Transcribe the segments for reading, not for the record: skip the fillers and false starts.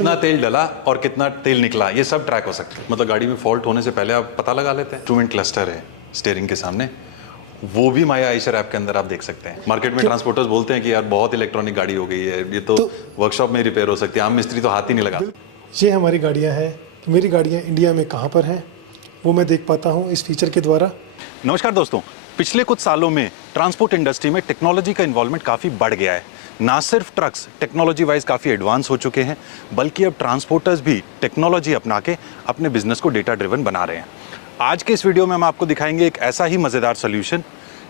कितना तेल डला और कितना तेल निकला ये सब ट्रैक हो सकता है। मतलब गाड़ी में फॉल्ट होने से पहले आप पता लगा लेते हैं। इंस्ट्रूमेंट क्लस्टर है स्टीयरिंग के सामने, वो भी माया आयशर ऐप के अंदर आप देख सकते हैं। मार्केट में ट्रांसपोर्टर्स बोलते हैं कि यार बहुत इलेक्ट्रॉनिक गाड़ी हो गई है, ये तो वर्कशॉप में रिपेयर हो सकती है, आम मिस्त्री तो हाथ ही नहीं लगा। ये हमारी गाड़ियाँ हैं, तो मेरी गाड़ियाँ इंडिया में कहाँ पर हैं वो मैं देख पाता हूँ इस फीचर के द्वारा। नमस्कार दोस्तों, पिछले कुछ सालों में ट्रांसपोर्ट इंडस्ट्री में टेक्नोलॉजी का इन्वॉल्वमेंट काफ़ी बढ़ गया है। ना सिर्फ ट्रक्स टेक्नोलॉजी वाइज काफ़ी एडवांस हो चुके हैं, बल्कि अब ट्रांसपोर्टर्स भी टेक्नोलॉजी अपना के अपने बिजनेस को डेटा ड्रिवन बना रहे हैं। आज के इस वीडियो में हम आपको दिखाएंगे एक ऐसा ही मज़ेदार सोल्यूशन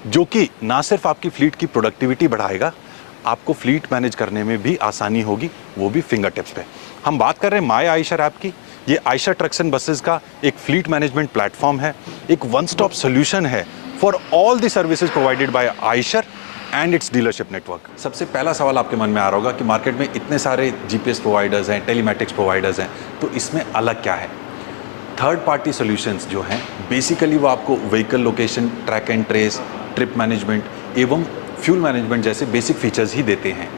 जो कि ना सिर्फ आपकी फ्लीट की प्रोडक्टिविटी बढ़ाएगा, आपको फ्लीट मैनेज करने में भी आसानी होगी, वो भी फिंगर टिप्स पे। हम बात कर रहे हैं माया आयशर ऐप की। ये आयशर ट्रक्स एंड बसेस का एक फ्लीट मैनेजमेंट प्लेटफॉर्म है, एक वन स्टॉप सोल्यूशन है for all the services provided by Eicher and it's dealership network. सबसे पहला सवाल आपके मन में आ रहा होगा कि मार्केट में इतने सारे जीपीएस प्रोवाइडर्स हैं, टेलीमेटिक्स प्रोवाइडर्स हैं, तो इसमें अलग क्या है? थर्ड पार्टी सॉल्यूशंस जो हैं बेसिकली वो आपको vehicle location, track and trace, trip management एवं फ्यूल मैनेजमेंट जैसे बेसिक फीचर्स ही देते हैं।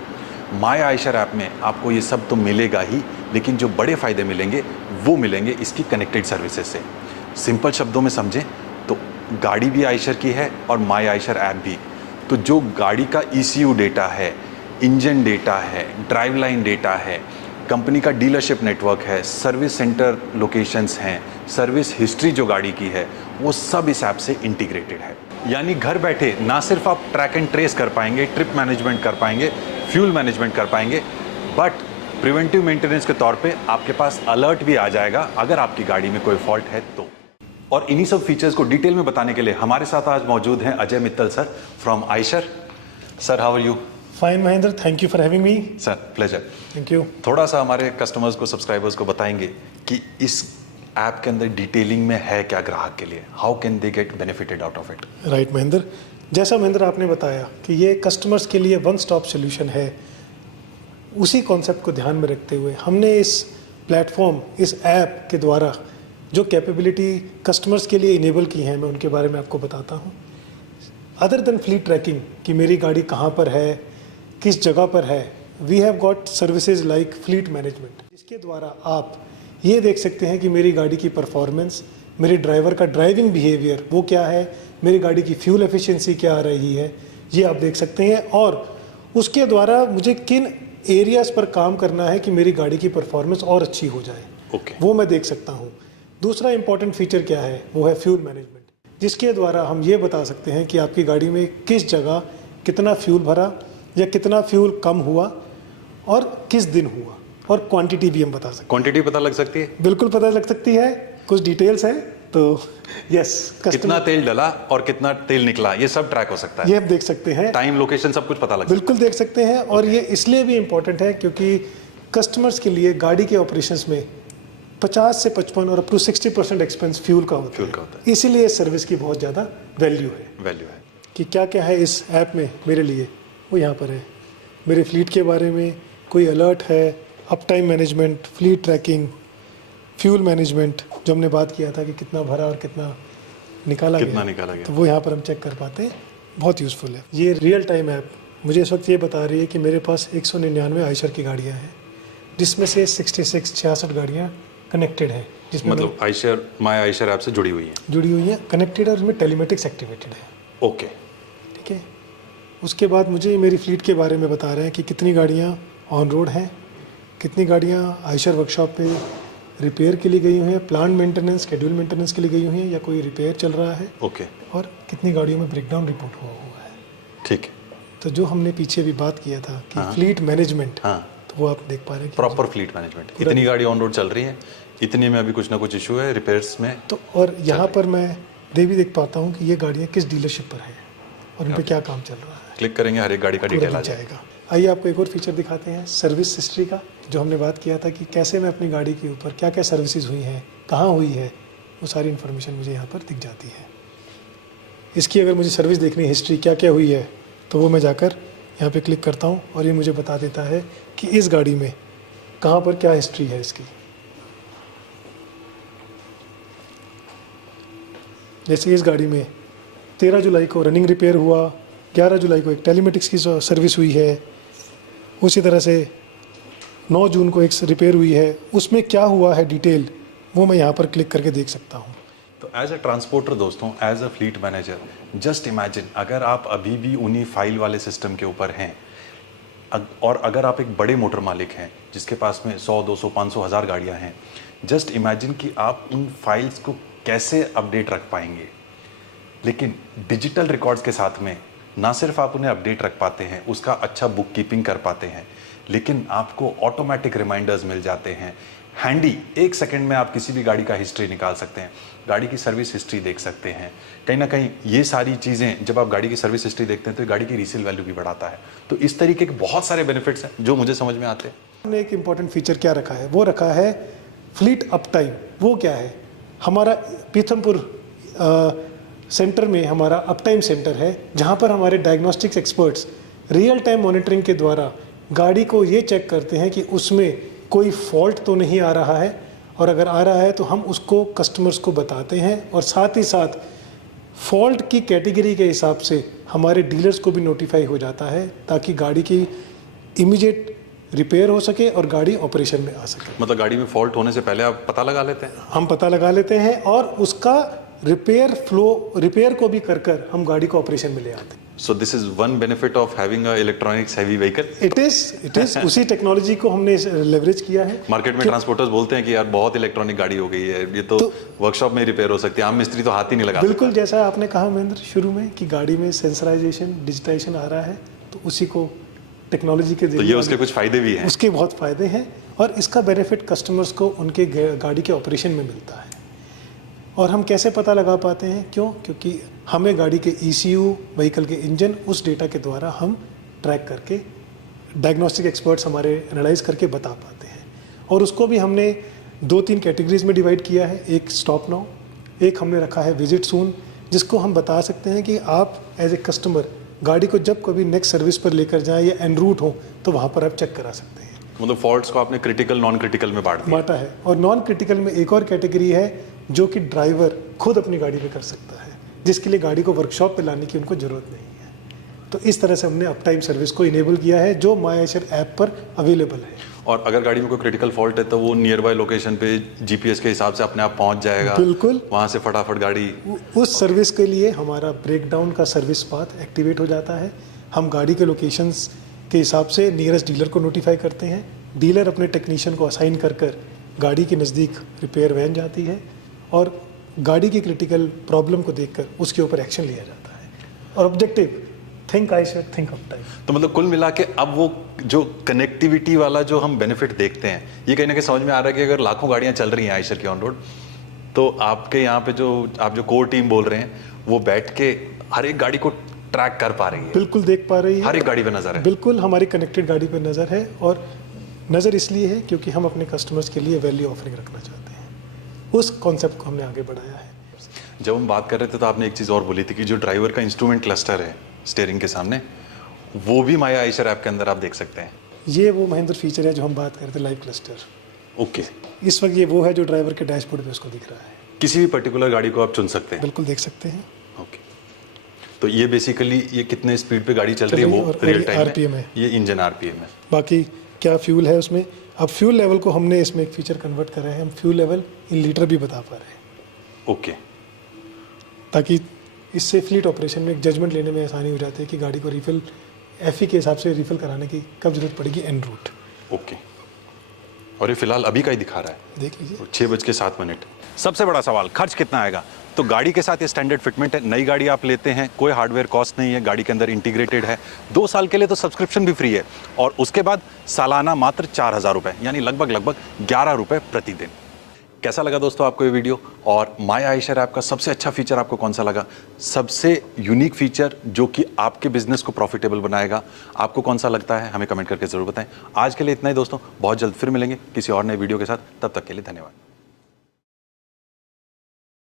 माया आयशर ऐप में आपको ये सब तो मिलेगा ही, लेकिन जो बड़े फ़ायदे मिलेंगे वो मिलेंगे इसकी कनेक्टेड सर्विसेज से। सिंपल शब्दों में समझें तो गाड़ी भी आयशर की है और माया आयशर ऐप भी। तो जो गाड़ी का ECU डेटा है, इंजन डेटा है, ड्राइव लाइन डेटा है, कंपनी का डीलरशिप नेटवर्क है, सर्विस सेंटर लोकेशंस हैं, सर्विस हिस्ट्री जो गाड़ी की है, वो सब इस ऐप से इंटीग्रेटेड है। यानी घर बैठे ना सिर्फ आप ट्रैक एंड ट्रेस कर पाएंगे, ट्रिप मैनेजमेंट कर पाएंगे, फ्यूल मैनेजमेंट कर पाएंगे, बट प्रिवेंटिव मेंटेनेंस के तौर पे आपके पास अलर्ट भी आ जाएगा अगर आपकी गाड़ी में कोई फॉल्ट है तो। और इन्हीं सब फीचर्स को डिटेल में बताने के लिए हमारे साथ आज मौजूद हैं Ajay Mittal sir from Eicher. Sir, how are you? Fine Mahendra, thank you for having me. Sir, pleasure. Thank you. थोड़ा सा हमारे कस्टमर्स को, सब्सक्राइबर्स को बताएंगे कि इस ऐप के अंदर डिटेलिंग में है क्या ग्राहक के लिए, how can they get benefited out of it? Right Mahendra, जैसा महेंद्र आपने बताया कि ये कस्टमर्स के लिए वन स्टॉप सोल्यूशन है, उसी कॉन्सेप्ट को ध्यान में रखते हुए हमने इस प्लेटफॉर्म, इस ऐप के द्वारा जो कैपेबिलिटी कस्टमर्स के लिए इनेबल की हैं, मैं उनके बारे में आपको बताता हूँ। अदर देन फ्लीट ट्रैकिंग कि मेरी गाड़ी कहाँ पर है, किस जगह पर है, we have got services like fleet management, जिसके द्वारा आप ये देख सकते हैं कि मेरी गाड़ी की परफॉर्मेंस, मेरे ड्राइवर का ड्राइविंग बिहेवियर वो क्या है, मेरी गाड़ी की फ्यूल एफिशिएंसी क्या आ रही है, ये आप देख सकते हैं। और उसके द्वारा मुझे किन एरियाज़ पर काम करना है कि मेरी गाड़ी की परफॉर्मेंस और अच्छी हो जाए, वो मैं देख सकता हूँ। दूसरा इंपॉर्टेंट फीचर क्या है, वो है फ्यूल मैनेजमेंट, जिसके द्वारा हम ये बता सकते हैं कि आपकी गाड़ी में किस जगह कितना फ्यूल भरा या कितना फ्यूल कम हुआ और किस दिन हुआ, और क्वांटिटी भी हम बता सकते हैं। क्वांटिटी पता लग सकती है? बिल्कुल पता लग सकती है, कुछ डिटेल्स है तो यस। कितना तेल डला और कितना तेल निकला ये सब ट्रैक हो सकता है, ये आप देख सकते हैं। टाइम, लोकेशन, सब कुछ पता लग बिल्कुल देख सकते हैं। और ये इसलिए भी इम्पोर्टेंट है क्योंकि कस्टमर्स के लिए गाड़ी के ऑपरेशंस में 50 से 55 और अप टू 60% एक्सपेंस फ्यूल का होता है। इसीलिए इस सर्विस की बहुत ज़्यादा वैल्यू है कि क्या क्या है इस ऐप में मेरे लिए, वो यहाँ पर है। मेरे फ्लीट के बारे में कोई अलर्ट है, up time management, fleet tracking, fuel management, जो हमने बात किया था कि कितना भरा और कितना निकाला गया, तो वो यहाँ पर हम चेक कर पाते हैं। बहुत यूज़फुल है ये रियल टाइम ऐप। मुझे इस वक्त ये बता रही है कि मेरे पास 199 आयशर की गाड़ियाँ हैं, जिसमें से 66 गाड़ियाँ कनेक्टेड है, जिसमें मतलब आयशर, माया आयशर ऐप से जुड़ी हुई है, कनेक्टेड है, और उसमें टेलीमेटिक्स एक्टिवेटेड है। ओके, ठीक है। उसके बाद मुझे मेरी फ्लीट के बारे में बता रहे हैं कि कितनी गाड़ियाँ ऑन रोड हैं, कितनी गाड़ियाँ आयशर वर्कशॉप पे रिपेयर के लिए गई हुई हैं, प्लान मेंटेनेंस, शेड्यूल मेंटेनेंस के लिए गई हुई हैं, या कोई रिपेयर चल रहा है। ओके। और कितनी गाड़ियों में ब्रेकडाउन रिपोर्ट हुआ है। ठीक है। तो जो हमने पीछे भी बात किया था कि फ्लीट मैनेजमेंट, तो वो आप देख पा रहे हैं प्रॉपर फ्लीट मैनेजमेंट। इतनी गाड़ी ऑन रोड चल रही है, इतनी में अभी कुछ ना कुछ इशू है रिपेयर्स में, तो और यहाँ पर मैं देख पाता हूँ कि ये गाड़ियाँ किस डीलरशिप पर है और उन पर क्या काम चल रहा है। क्लिक करेंगे, हर एक गाड़ी का डिटेल आ जाएगा। आइए आपको एक और फीचर दिखाते हैं, सर्विस हिस्ट्री का, जो हमने बात किया था कि कैसे मैं अपनी गाड़ी के ऊपर क्या क्या सर्विसेज हुई हैं, कहाँ हुई है, वो सारी इन्फॉर्मेशन मुझे यहाँ पर दिख जाती है। इसकी अगर मुझे सर्विस देखनी, हिस्ट्री क्या क्या हुई है, तो वो मैं जाकर यहाँ पे क्लिक करता हूँ और ये मुझे बता देता है कि इस गाड़ी में कहाँ पर क्या हिस्ट्री है इसकी। जैसे इस गाड़ी में 13 जुलाई को रनिंग रिपेयर हुआ, 11 जुलाई को एक टेलीमेटिक्स की सर्विस हुई है, उसी तरह से 9 जून को एक रिपेयर हुई है, उसमें क्या हुआ है डिटेल, वो मैं यहाँ पर क्लिक करके देख सकता हूँ। तो एज अ ट्रांसपोर्टर दोस्तों, as a fleet manager, just imagine अगर आप अभी भी उन्हीं फाइल वाले सिस्टम के ऊपर हैं और अगर आप एक बड़े मोटर मालिक हैं जिसके पास में 100, 200, 500, 1000 गाड़ियाँ हैं, जस्ट इमेजिन कि आप उन फाइल्स को कैसे अपडेट रख पाएंगे। लेकिन डिजिटल रिकॉर्ड्स के साथ में ना सिर्फ आप उन्हें अपडेट रख पाते हैं, उसका अच्छा बुक कीपिंग कर पाते हैं, लेकिन आपको ऑटोमेटिक रिमाइंडर्स मिल जाते हैं हैंडी। 1 सेकंड में आप किसी भी गाड़ी का हिस्ट्री निकाल सकते हैं, गाड़ी की सर्विस हिस्ट्री देख सकते हैं। कहीं ना कहीं ये सारी चीज़ें जब आप गाड़ी की सर्विस हिस्ट्री देखते हैं तो गाड़ी की रीसेल वैल्यू भी बढ़ाता है। तो इस तरीके के बहुत सारे बेनिफिट्स हैं जो मुझे समझ में आते हैं। हमने एक इम्पॉर्टेंट फीचर क्या रखा है, वो रखा है फ्लीट अप टाइम। वो क्या है, हमारा पीथमपुर सेंटर में हमारा अप टाइम सेंटर है, जहाँ पर हमारे diagnostics experts real time monitoring के द्वारा गाड़ी को ये चेक करते हैं कि उसमें कोई फॉल्ट तो नहीं आ रहा है, और अगर आ रहा है तो हम उसको कस्टमर्स को बताते हैं, और साथ ही साथ फॉल्ट की कैटेगरी के हिसाब से हमारे डीलर्स को भी नोटिफाई हो जाता है, ताकि गाड़ी की इमीडिएट रिपेयर हो सके और गाड़ी ऑपरेशन में आ सके। मतलब गाड़ी में फॉल्ट होने से पहले आप पता लगा लेते हैं? हम पता लगा लेते हैं और उसका रिपेयर को भी कर हम गाड़ी को ऑपरेशन में ले आते हैं। So this is one benefit of having a electronics heavy vehicle. It is उसी टेक्नोलॉजी को हमने लेवरेज किया है। मार्केट में ट्रांसपोर्टर्स बोलते हैं कि यार बहुत इलेक्ट्रॉनिक गाड़ी हो गई है, ये तो वर्कशॉप में रिपेयर हो सकती है, आम मिस्त्री तो हाथ ही नहीं लगा बिल्कुल, जैसा आपने कहा महेंद्र शुरू में कि गाड़ी में सेंसराइजेशन, डिजिटाइजेशन आ रहा है, तो उसी को टेक्नोलॉजी के तो ये उसके कुछ फायदे भी हैं। उसके बहुत फायदे हैं, और इसका बेनिफिट कस्टमर्स को उनके गाड़ी के ऑपरेशन में मिलता है। और हम कैसे पता लगा पाते हैं, क्योंकि हमें गाड़ी के ECU, व्हीकल के इंजन, उस डेटा के द्वारा हम ट्रैक करके डायग्नोस्टिक एक्सपर्ट्स हमारे एनालाइज करके बता पाते हैं। और उसको भी हमने 2-3 कैटेगरीज में डिवाइड किया है। एक स्टॉप नाउ, एक हमने रखा है विजिट सून, जिसको हम बता सकते हैं कि आप एज ए कस्टमर गाड़ी को जब कभी नेक्स्ट सर्विस पर लेकर जाएं या एन रूट हो तो वहाँ पर आप चेक करा सकते हैं। मतलब फॉल्ट्स को आपने क्रिटिकल, नॉन क्रिटिकल में बांटा है। और नॉन क्रिटिकल में एक और कैटेगरी है जो कि ड्राइवर खुद अपनी गाड़ी में कर सकता है, जिसके लिए गाड़ी को वर्कशॉप पे लाने की उनको ज़रूरत नहीं है। तो इस तरह से हमने अप टाइम सर्विस को इनेबल किया है, जो माई आयशर ऐप पर अवेलेबल है। और अगर गाड़ी में कोई क्रिटिकल फॉल्ट है तो वो नियर बाय लोकेशन पे GPS के हिसाब से अपने आप पहुंच जाएगा। बिल्कुल, वहाँ से फटाफट गाड़ी उस सर्विस के लिए हमारा ब्रेकडाउन का सर्विस पाथ एक्टिवेट हो जाता है। हम गाड़ी के लोकेशंस के हिसाब से नियरेस्ट डीलर को नोटिफाई करते हैं। डीलर अपने टेक्नीशियन को असाइन कर गाड़ी के नज़दीक रिपेयर वैन जाती है, और गाड़ी की क्रिटिकल प्रॉब्लम को देखकर उसके ऊपर एक्शन लिया जाता है। और objective think Eicher, think up time. तो मतलब कुल मिला के अब वो जो कनेक्टिविटी वाला जो हम बेनिफिट देखते हैं, ये कहीं ना कहीं समझ में आ रहा है कि अगर लाखों गाड़ियां चल रही हैं आयशर की ऑन रोड, तो आपके यहाँ पे आप जो कोर टीम बोल रहे हैं, वो बैठ के हर एक गाड़ी को ट्रैक कर पा रही है। बिल्कुल देख पा रही है, हर एक गाड़ी पे नजर है। बिल्कुल, हमारी कनेक्टेड गाड़ी पे नज़र है, और नज़र इसलिए है क्योंकि हम अपने कस्टमर्स के लिए वैल्यू ऑफरिंग रखना चाहते हैं। उस कॉन्सेप्ट को हमने आगे बढ़ाया है। जब हम बात कर रहे थे तो आपने एक चीज़ और बोली थी कि जो ड्राइवर का इंस्ट्रूमेंट क्लस्टर है स्टीयरिंग के सामने, वो भी माई आयशर ऐप के अंदर आप देख सकते हैं। ये वो महेंद्र फीचर है जो हम बात कर रहे थे, लाइव क्लस्टर। ओके, इस वक्त ये वो है जो ड्राइवर के डैशबोर्ड पे उसको दिख रहा है। किसी भी पर्टिकुलर गाड़ी को आप चुन सकते हैं। बिल्कुल देख सकते हैं। ओके, तो ये बेसिकली ये कितने स्पीड पे गाड़ी चल रही है वो रियल टाइम RPM है। ये इंजन RPM है। बाकी क्या फ्यूल है उसमें, अब फ्यूल लेवल को हमने इसमें एक फीचर कन्वर्ट करा है, हम फ्यूल लेवल इन लीटर भी बता पा रहे हैं। ओके, ताकि इससे फ्लीट ऑपरेशन में एक जजमेंट लेने में आसानी हो जाती है कि गाड़ी को रिफिल FE के हिसाब से रिफिल कराने की कब जरूरत पड़ेगी एन रूट। ओके, और ये फिलहाल अभी का ही दिखा रहा है, देख लीजिए 6:07। सबसे बड़ा सवाल, खर्च कितना आएगा? तो गाड़ी के साथ ये स्टैंडर्ड फिटमेंट है। नई गाड़ी आप लेते हैं, कोई हार्डवेयर कॉस्ट नहीं है, गाड़ी के अंदर इंटीग्रेटेड है। 2 साल के लिए तो सब्सक्रिप्शन भी फ्री है, और उसके बाद सालाना मात्र 4000 रुपये, यानी लगभग 11 रुपये प्रतिदिन। कैसा लगा दोस्तों आपको ये वीडियो? और माई आयशर ऐप का सबसे अच्छा फीचर आपको कौन सा लगा? सबसे यूनिक फीचर जो कि आपके बिजनेस को प्रॉफिटेबल बनाएगा, आपको कौन सा लगता है? हमें कमेंट करके जरूर बताएं। आज के लिए इतना ही दोस्तों, बहुत जल्द फिर मिलेंगे किसी और नए वीडियो के साथ। तब तक के लिए धन्यवाद।